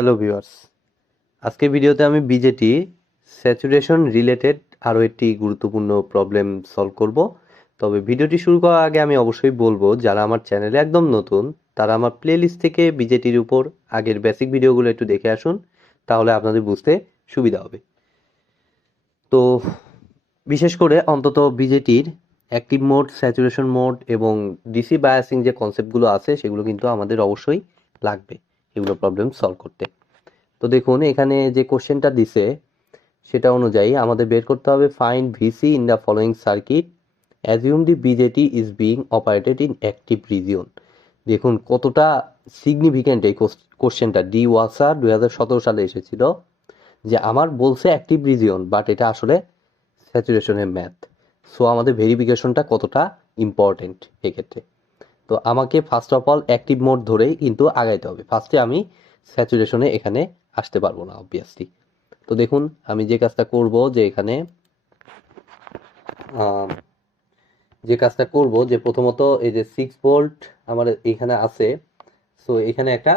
Hello viewers, আজকের ভিডিওতে আমি বিজেটি স্যাচুরেশন রিলেটেড আরও একটি গুরুত্বপূর্ণ প্রবলেম সলভ করব। তবে ভিডিওটি শুরু করার আগে আমি অবশ্যই বলবো, যারা আমার চ্যানেলে একদম নতুন তারা আমার প্লেলিস্ট থেকে বিজেটির উপর আগের বেসিক ভিডিওগুলো একটু দেখে আসুন, তাহলে আপনাদের বুঝতে সুবিধা হবে। তো বিশেষ করে অন্তত বিজেটির অ্যাক্টিভ মোড, স্যাচুরেশন মোড এবং ডিসি বায়াসিং যে কনসেপ্টগুলো আছে সেগুলো কিন্তু আমাদের অবশ্যই লাগবে এগুলো প্রবলেম সলভ করতে। তো দেখুন, এখানে যে কোশ্চেনটা দিছে সেটা অনুযায়ী আমাদের বের করতে হবে find VC in the following circuit, assume the BJD is being operated in active region. দেখুন কতটা সিগনিফিক্যান্ট এই কোশ্চেনটা। ডি ওয়াসার 2017 সালে এসেছিল যে আমার বলছে অ্যাক্টিভ রিজিয়ন, বাট এটা আসলে স্যাচুরেশনের ম্যাথ। সো আমাদের ভেরিফিকেশনটা কতটা ইম্পর্টেন্ট এক্ষেত্রে। তো আমাকে first of all active mode ধরেই কিন্তু আগাইতে হবে। ফার্স্টে আমি স্যাচুরেশনে এখানে আসতে পারবো না অবভিয়াসলি। তো দেখুন আমি যে কাজটা করব, যে প্রথমত এই যে 6 ভোল্ট আমার এখানে আছে। সো এখানে একটা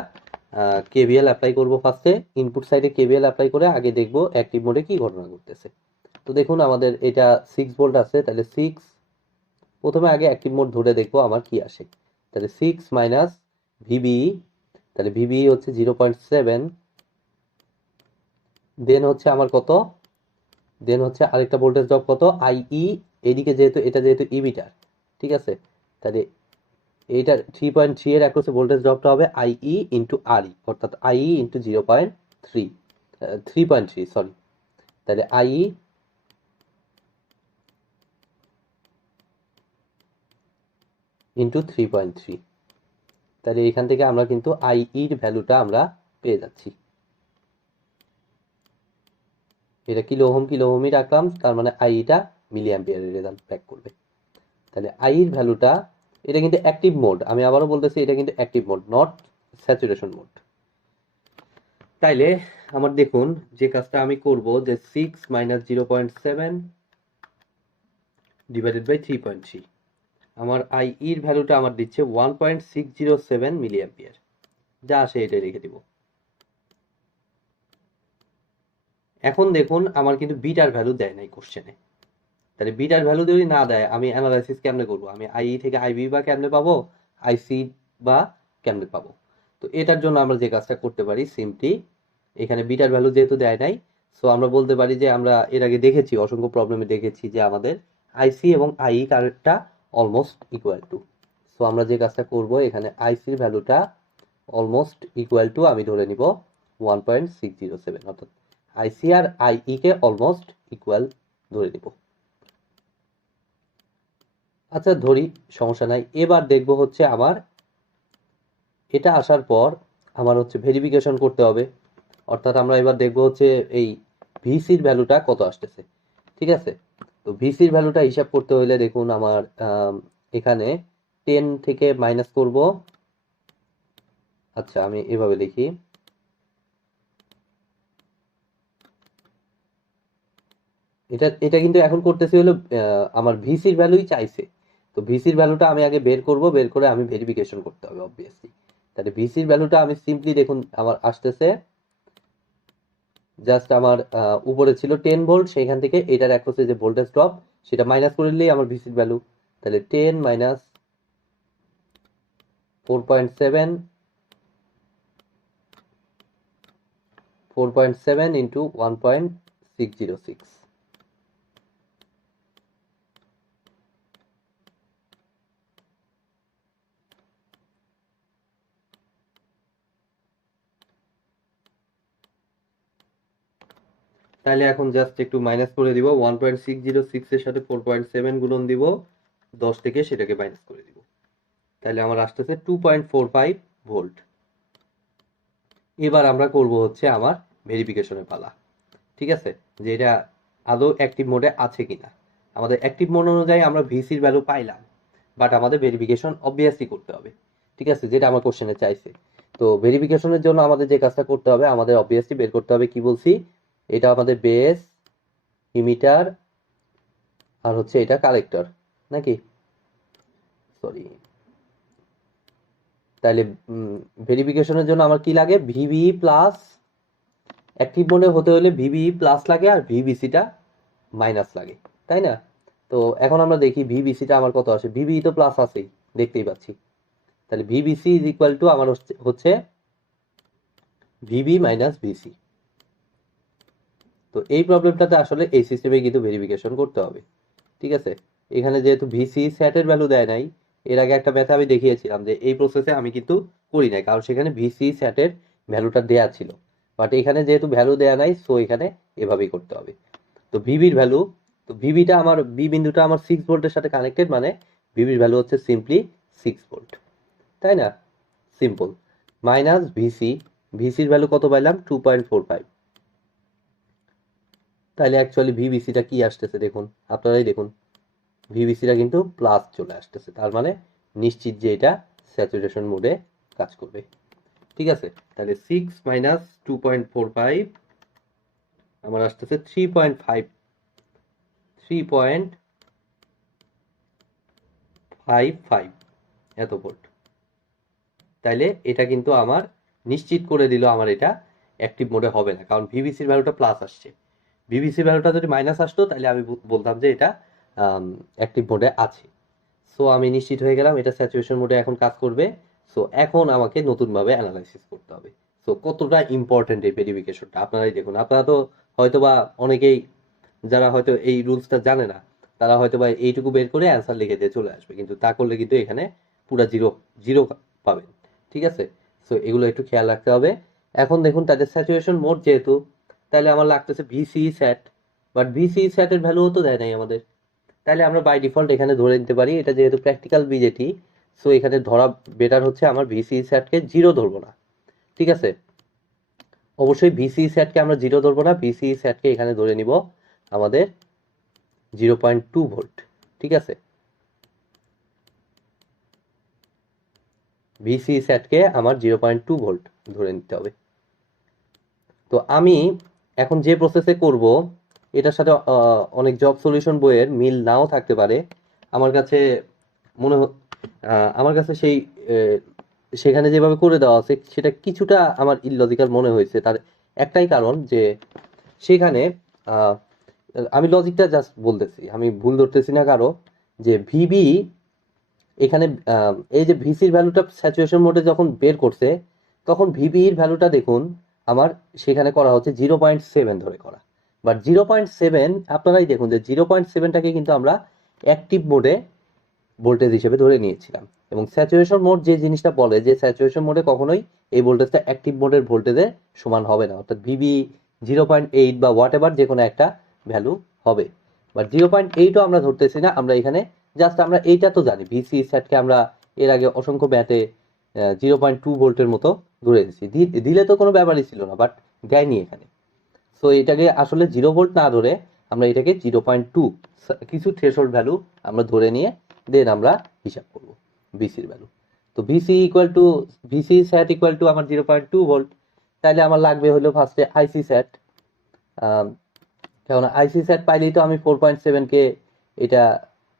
কেভিএল অ্যাপ্লাই করব। ফার্স্টে ইনপুট সাইডে কেভিএল অ্যাপ্লাই করে আগে দেখব অ্যাক্টিভ মোডে কি ঘটনা ঘটতেছে। তো দেখুন আমাদের এটা 6 ভোল্ট আছে, তাহলে 6 প্রথমে আগে অ্যাক্টিভ মোড ধরে দেখবো আমার কি আসে। তাহলে 6 মাইনাস ভিবিই, তাহলে ভিবিই হচ্ছে 0.7, দেন হচ্ছে আমার কত, দেন হচ্ছে আরেকটা ভোল্টেজ ড্রপ কত আইই, এইদিকে যেহেতু ইমিটার, ঠিক আছে। তাহলে এইটা 3.3 এর অ্যাক্রসে ভোল্টেজ ড্রপটা হবে আইই ইন্টু আরই, অর্থাৎ আইই ইন্টু 0.3, 3.3 সরি। তাহলে আইই ইন্টু 3.3, তাহলে এখান থেকে আমরা কিন্তু আইইর ভ্যালুটা আমরা পেয়ে যাচ্ছি। এটা কিলো ওহমই রাখলাম, তার মানে আইটা মিলি অ্যাম্পিয়ারের রেজাল্ট ব্যাক করবে। তাহলে আইর ভ্যালুটা, এটা কিন্তু অ্যাক্টিভ মোড, আমি আবারও বলতেছি এটা কিন্তু active mode, not saturation mode. তাইলে আমার দেখুন যে কাজটা আমি করব, যে 6 মাইনাস 0.7 ডিভাইডেড বাই 3.3, আমার আইইর ভ্যালুটা আমার দিচ্ছে 1.607 মিলি অ্যাম্পিয়ার, যা আসে এটাই রেখে দিব। এখন দেখুন আমার কিন্তু বিটার ভ্যালু দেয় নাই কোশ্চেনে। তাহলে বিটার ভ্যালু যদি না দেয় আমি অ্যানালাইসিস কেমনে করবো? আমি আই থেকে আইবি বা কেমনে পাবো, আইসি বা কেমনে পাবো? তো এটার জন্য আমরা যে কাজটা করতে পারি, সিম্পলি এখানে বিটার ভ্যালু যেহেতু দেয় নাই, সো আমরা বলতে পারি যে আমরা এর আগে দেখেছি, অসংখ্য প্রবলেমে দেখেছি যে আমাদের আইসি এবং আই কারেন্টটা অলমোস্ট ইকুয়াল টু। সো আমরা যে কাজটা করব, এখানে আইসির ভ্যালুটা অলমোস্ট ইকুয়াল টু আমি ধরে নিব 1.607, অর্থাৎ আইসি আর আইই কে অলমোস্ট ইকুয়াল ধরে নিব। আচ্ছা ধরি, সমস্যা নাই। এবার দেখব হচ্ছে আমার এটা আসার পর আমার হচ্ছে ভেরিফিকেশন করতে হবে, অর্থাৎ আমরা এবার দেখব হচ্ছে এই ভিসির ভ্যালুটা কত আসতেছে, ঠিক আছে। তো ভিসির ভ্যালুটা হিসাব করতে হলে দেখুন আমার এখানে 10 থেকে মাইনাস করব। আচ্ছা আমি এভাবে লিখি, এটা এটা কিন্তু এখন করতেছি হলো আমার ভিসির ভ্যালুই চাইছে। তো ভিসির ভ্যালুটা আমি আগে বের করব, বের করে আমি ভেরিফিকেশন করতে হবে অবভিয়াসলি। তাহলে ভিসির ভ্যালুটা আমি সিম্পলি দেখুন আমার আসতেছে, জাস্ট আমার উপরে ছিল 10 ভোল্ট, সেইখান থেকে এটার অ্যাক্রসে যে ভোল্টেজ ড্রপ সেটা মাইনাস করে নিলেই আমার ভিসির ভ্যালু। তাহলে 10 মাইনাস 4.7, 4.7 ইন্টু 1.606, তাহলে এখন জাস্ট একটু মাইনাস করে দিব, 1.606 এর সাথে 4.7 গুণন দিব 10 থেকে, সেটাকে মাইনাস করে দিব। তাহলে আমার আসতেছে 2.45 ভোল্ট। এবার আমরা করব হচ্ছে আমার ভেরিফিকেশনের পালা, ঠিক আছে, যে এটা আদৌ অ্যাক্টিভ মোডে আছে কিনা। আমাদের অ্যাক্টিভ মোড অনুযায়ী আমরা ভিসির ভ্যালু পাইলাম, বাট আমাদের ভেরিফিকেশন অবভিয়াসলি করতে হবে, ঠিক আছে, যেটা আমার কোশ্চেনে চাইছে। তো ভেরিফিকেশনের জন্য আমাদের যে কাজটা করতে হবে, আমাদের অবভিয়াসলি বের করতে হবে, কি বলছি, এটা আমাদের বেস, ইমিটার, আর হচ্ছে এটা কালেক্টর নাকি, সরি। তাহলে ভেরিফিকেশনের জন্য আমার কি লাগে, ভিভি প্লাস অ্যাক্টিভ মোডে হতে হলে ভিবি প্লাস লাগে আর ভিবিসিটা মাইনাস লাগে, তাই না? তো এখন আমরা দেখি ভিবিসিটা আমার কত আসে। ভিবি তো প্লাস আছেই, দেখতেই পাচ্ছি। তাহলে ভিবিসি ইজ ইকুয়াল টু আমার হচ্ছে ভিবি মাইনাস ভিসি। তো এই প্রবলেমটাতে আসলে এই সিস্টেমে কিন্তু ভেরিফিকেশন করতে হবে, ঠিক আছে? এখানে যেহেতু ভিসি স্যাটের ভ্যালু দেয় নাই, এর আগে একটা ম্যাথে আমি দেখিয়েছিলাম যে এই প্রসেসে আমি কিন্তু করি নাই, কারণ সেখানে ভিসি স্যাটের ভ্যালুটা দেয়া ছিল। বাট এখানে যেহেতু ভ্যালু দেয়া নাই, সো এখানে এভাবেই করতে হবে। তো ভিবির ভ্যালু, তো ভিবিটা আমার, বি বিন্দুটা আমার 6 ভোল্টের সাথে কানেক্টেড, মানে ভিবির ভ্যালু হচ্ছে সিম্পলি 6 ভোল্ট, তাই না? সিম্পল। মাইনাস ভিসি, ভিসির ভ্যালু কত পাইলাম? 2.45। তাহলে অ্যাকচুয়ালি ভিবিসিটা কি আসতেছে দেখুন, আপনারাই দেখুন, ভিবিসিটা কিন্তু প্লাস চলে আসতেছে, তার মানে নিশ্চিত যে এটা স্যাচুরেশন মোডে কাজ করবে, ঠিক আছে? তাহলে 6 মাইনাস 2.45 আমার আসতেছে 3.55 এত ভোল্ট। তাইলে এটা কিন্তু আমার নিশ্চিত করে দিল আমার এটা অ্যাক্টিভ মোডে হবে না, কারণ ভিবিসির ভ্যালুটা প্লাস আসছে। ভিবিসি ভ্যালুটা যদি মাইনাস আসতো তাহলে আমি বলতাম যে এটা অ্যাক্টিভ মোডে আছে। সো আমি নিশ্চিত হয়ে গেলাম এটা স্যাচুরেশন মোডে এখন কাজ করবে। সো এখন আমাকে নতুনভাবে অ্যানালাইসিস করতে হবে। সো কতটা ইম্পর্টেন্ট এই ভেরিফিকেশনটা আপনারাই দেখুন। আপনারা তো হয়তোবা অনেকেই, যারা হয়তো এই রুলসটা জানে না, তারা হয়তোবা এইটুকু বের করে অ্যান্সার লিখে দিয়ে চলে আসবে, কিন্তু তা করলে কিন্তু এখানে পুরা জিরো জিরো পাবেন, ঠিক আছে? সো এগুলো একটু খেয়াল রাখতে হবে। এখন দেখুন তাদের স্যাচুরেশন মোড যেহেতু, তাহলে আমার লাগতেছে ভিসি স্যাট, বাট ভিসি স্যাটের ভ্যালুও তো দেয় নাই আমাদের। তাহলে আমরা বাই ডিফল্ট এখানে ধরে নিতে পারি, এটা যেহেতু প্র্যাকটিক্যাল বিজেটি, সো এখানে ধরা বেটার হচ্ছে আমার ভিসি স্যাটকে জিরো ধরবো না, ঠিক আছে? অবশ্যই ভিসি স্যাটকে আমরা জিরো ধরবো না, ভিসি স্যাটকে এখানে ধরে নিব আমাদের 0.2 ভোল্ট, ঠিক আছে? ভিসি স্যাটকে আমার 0.2 ভোল্ট ধরে নিতে হবে। তো আমি এখন যে প্রসেসে করব, এটার সাথে অনেক জব সলিউশন বইয়ের মিল নাও থাকতে পারে। আমার কাছে মনে আমার কাছে সেই সেখানে যেভাবে করে দেওয়া আছে সেটা কিছুটা আমার ইললজিক্যাল মনে হয়েছে। তার একটাই কারণ যে সেখানে আহ, আমি লজিকটা জাস্ট বলতেছি, আমি ভুল ধরতেছি না কারো, যে ভিবি এখানে এই যে ভিসির ভ্যালুটা স্যাচুরেশন মোডে যখন বের করছে, তখন ভিবির ভ্যালুটা দেখুন আমার সেখানে করা হচ্ছে 0.7 ধরে করা। বাট 0.7 আপনারাই দেখুন যে 0.7টাকে কিন্তু আমরা অ্যাক্টিভ মোডে ভোল্টেজ হিসেবে ধরে নিয়েছিলাম। এবং স্যাচুরেশন মোড যে জিনিসটা বলে যে স্যাচুরেশন মোডে কখনোই এই ভোল্টেজটা অ্যাক্টিভ মোডের ভোল্টেজের সমান হবে না, অর্থাৎ ভিবি 0.8 বা হোয়াট এভার যে কোনো একটা ভ্যালু হবে। বাট 0.8ও আমরা ধরতেছি না, আমরা এখানে জাস্ট আমরা এইটা তো জানি ভিসি স্যাটকে আমরা এর আগে অসংখ্য ব্যাতে 0.2 ভোল্টের মতো ধরে দিচ্ছি, দিলে তো কোনো ব্যাপারই ছিল না, বাট দেয়নি এখানে। সো এটাকে আসলে 0 ভোল্ট না ধরে আমরা এটাকে 0.2 কিছু থ্রেশহোল্ড ভ্যালু আমরা ধরে নিয়ে দেন আমরা হিসাব করব ভিসির ভ্যালু। তো VC equal to, VC sat equal to আমার 0.2 ভোল্ট। তাহলে আমার লাগবে হলো ফার্স্টে আইসি স্যাট, কারণ আইসি স্যাট পাইলেই তো আমি 4.7 কে এটা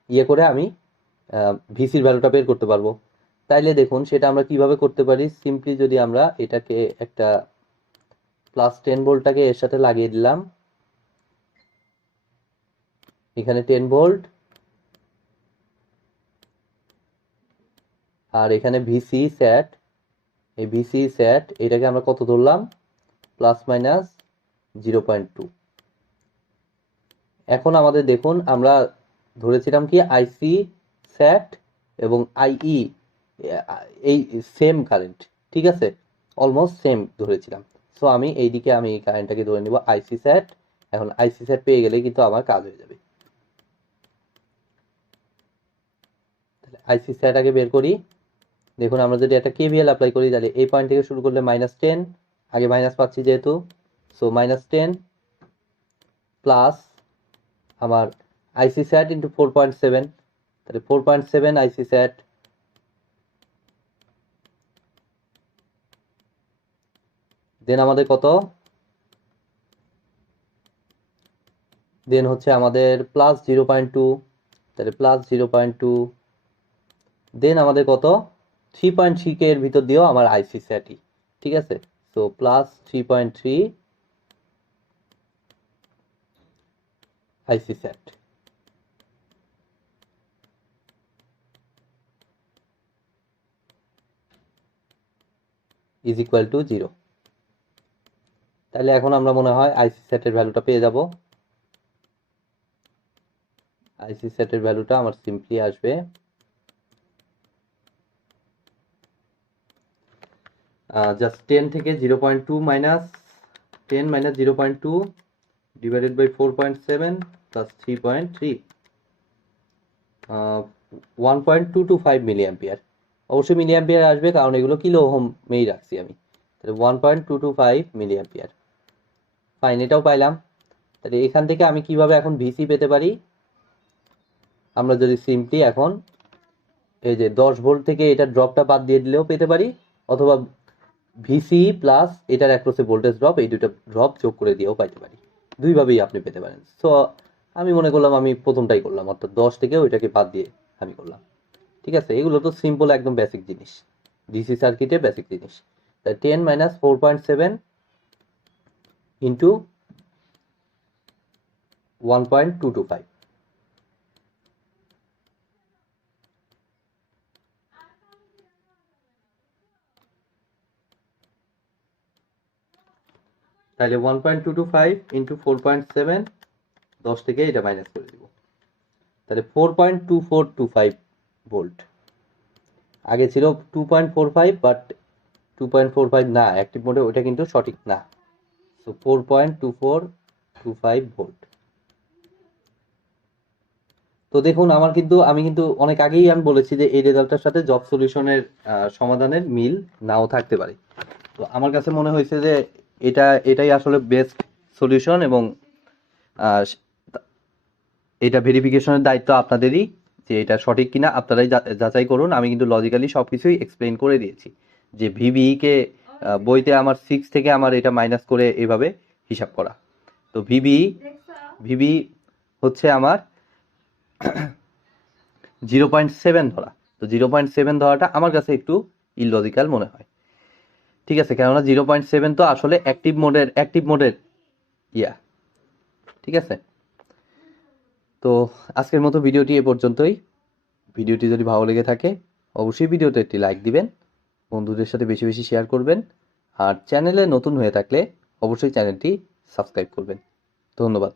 ইয়ে করে আমি ভিসির ভ্যালুটা বের করতে পারবো। তাইলে দেখুন সেটা আমরা কিভাবে করতে পারি। সিম্পলি যদি আমরা এটাকে একটা প্লাস 10 ভোল্টটাকে এর সাথে লাগিয়ে দিলাম, এখানে 10 ভোল্ট, আর এখানে ভিসি স্যাট, এই ভিসি স্যাট এটাকে আমরা কত ধরলাম? Plus minus 0.2। এখন আমাদের দেখুন আমরা ধরেছিলাম কি আইসি স্যাট এবং আইই এই সেম কারেন্ট, ঠিক আছে? অলমোস্ট সেম ধরেছিলাম। সো আমি এইদিকে আমি এই কারেন্টটাকে ধরে নিব আইসি স্যাট। এখন আইসি স্যাট পেয়ে গেলে কিন্তু আমার কাজ হয়ে যাবে। তাহলে আইসি স্যাট আগে বের করি। দেখুন আমরা যদি একটা কেভিএল অ্যাপ্লাই করি তাহলে এই পয়েন্ট থেকে শুরু করলে -10, আগে মাইনাস পাচ্ছি যেহেতু, সো -10 প্লাস আমার আইসি স্যাট ইন্টু 4.7, তাহলে 4.7 আইসি স্যাট, দেন আমাদের কত? দেন হচ্ছে আমাদের প্লাস 0.2, তাহলে প্লাস 0.2, দেন আমাদের কত? 3.3 কে এর ভিতর দিয়েও আমার আইসি স্যাটই, ঠিক আছে? So plus 3.3 IC set is equal to 0। তাহলে এখন আমরা মনে হয় আইসি সেটের ভ্যালুটা পেয়ে যাব। আইসি সেটের ভ্যালুটা আমার সিম্পলি আসবে জাস্ট 10 থেকে 0.2 minus 10 minus 0.2 divided by 4.7 plus 3.3 1.225 milli ampere. অবশ্যই মিলি অ্যাম্পিয়ার আসবে কারণ এগুলো কিলো ওহমেই রাখছি আমি। তাহলে 1.225 মিলি অ্যাম্পিয়ার। ফাইন, এটাও পাইলাম। তাহলে এখান থেকে আমি কিভাবে এখন ভিসি পেতে পারি? আমরা যদি সিম্পলি এখন এই যে 10 ভোল্ট থেকে এটা ড্রপটা বাদ দিয়ে দিলেও পেতে পারি, অথবা ভিসি প্লাস এটার অ্যাক্রসে ভোল্টেজ ড্রপ, এই দুটো ড্রপ যোগ করে দিয়েও পাইতে পারি। দুইভাবেই আপনি পেতে পারেন। সো আমি মনে করলাম আমি প্রথমটাই করলাম, অর্থাৎ 10 থেকে ওইটাকে বাদ দিয়ে আমি করলাম। ঠিক আছে, এগুলো তো সিম্পল একদম বেসিক জিনিস, ডিসি সার্কিটে বেসিক জিনিস। তাই 10 মাইনাস 4.7 ইন্টু 1.225। তাহলে 1.225 ইন্টু 4.7, 10 থেকে এটা মাইনাস করে দিব। তাহলে 4.2425 ভোল্ট। আগে ছিল 2.45, বাট 2.45 না, অ্যাক্টিভ মোডে ওটা কিন্তু সঠিক না। So 4.2425 volt. তো দেখুন আমি কিন্তু অনেক আগেই আমি বলেছি যে এই রেজাল্টটার সাথে জব সলিউশনের সমাধানের মিল নাও থাকতে পারে। তো আমার কাছে মনে হয়েছে যে এটাই আসলে বেস্ট সলিউশন, এবং এটা ভেরিফিকেশনের দায়িত্ব আপনাদেরই, যে এটা সঠিক কিনা আপনারাই যাচাই করুন। আমি কিন্তু লজিক্যালি সবকিছুই এক্সপ্লেইন করে দিয়েছি, যে ভিবিই কে বইতে আমার 6 থেকে আমার এটা মাইনাস করে এভাবে হিসাব করা। তো ভিবি হচ্ছে আমার 0.7 ধরা। তো 0.7 ধরাটা আমার কাছে একটু ইললজিক্যাল মনে হয়। ঠিক আছে, কেননা 0.7 তো আসলে অ্যাক্টিভ মোডের ইয়া। ঠিক আছে, তো আজকের মতো ভিডিওটি এ পর্যন্তই। ভিডিওটি যদি ভালো লেগে থাকে অবশ্যই ভিডিওতে একটি লাইক দিবেন, বন্ধুদের সাথে বেশি বেশি শেয়ার করবেন, আর চ্যানেলে নতুন হয়ে থাকলে অবশ্যই চ্যানেলটি সাবস্ক্রাইব করবেন। ধন্যবাদ।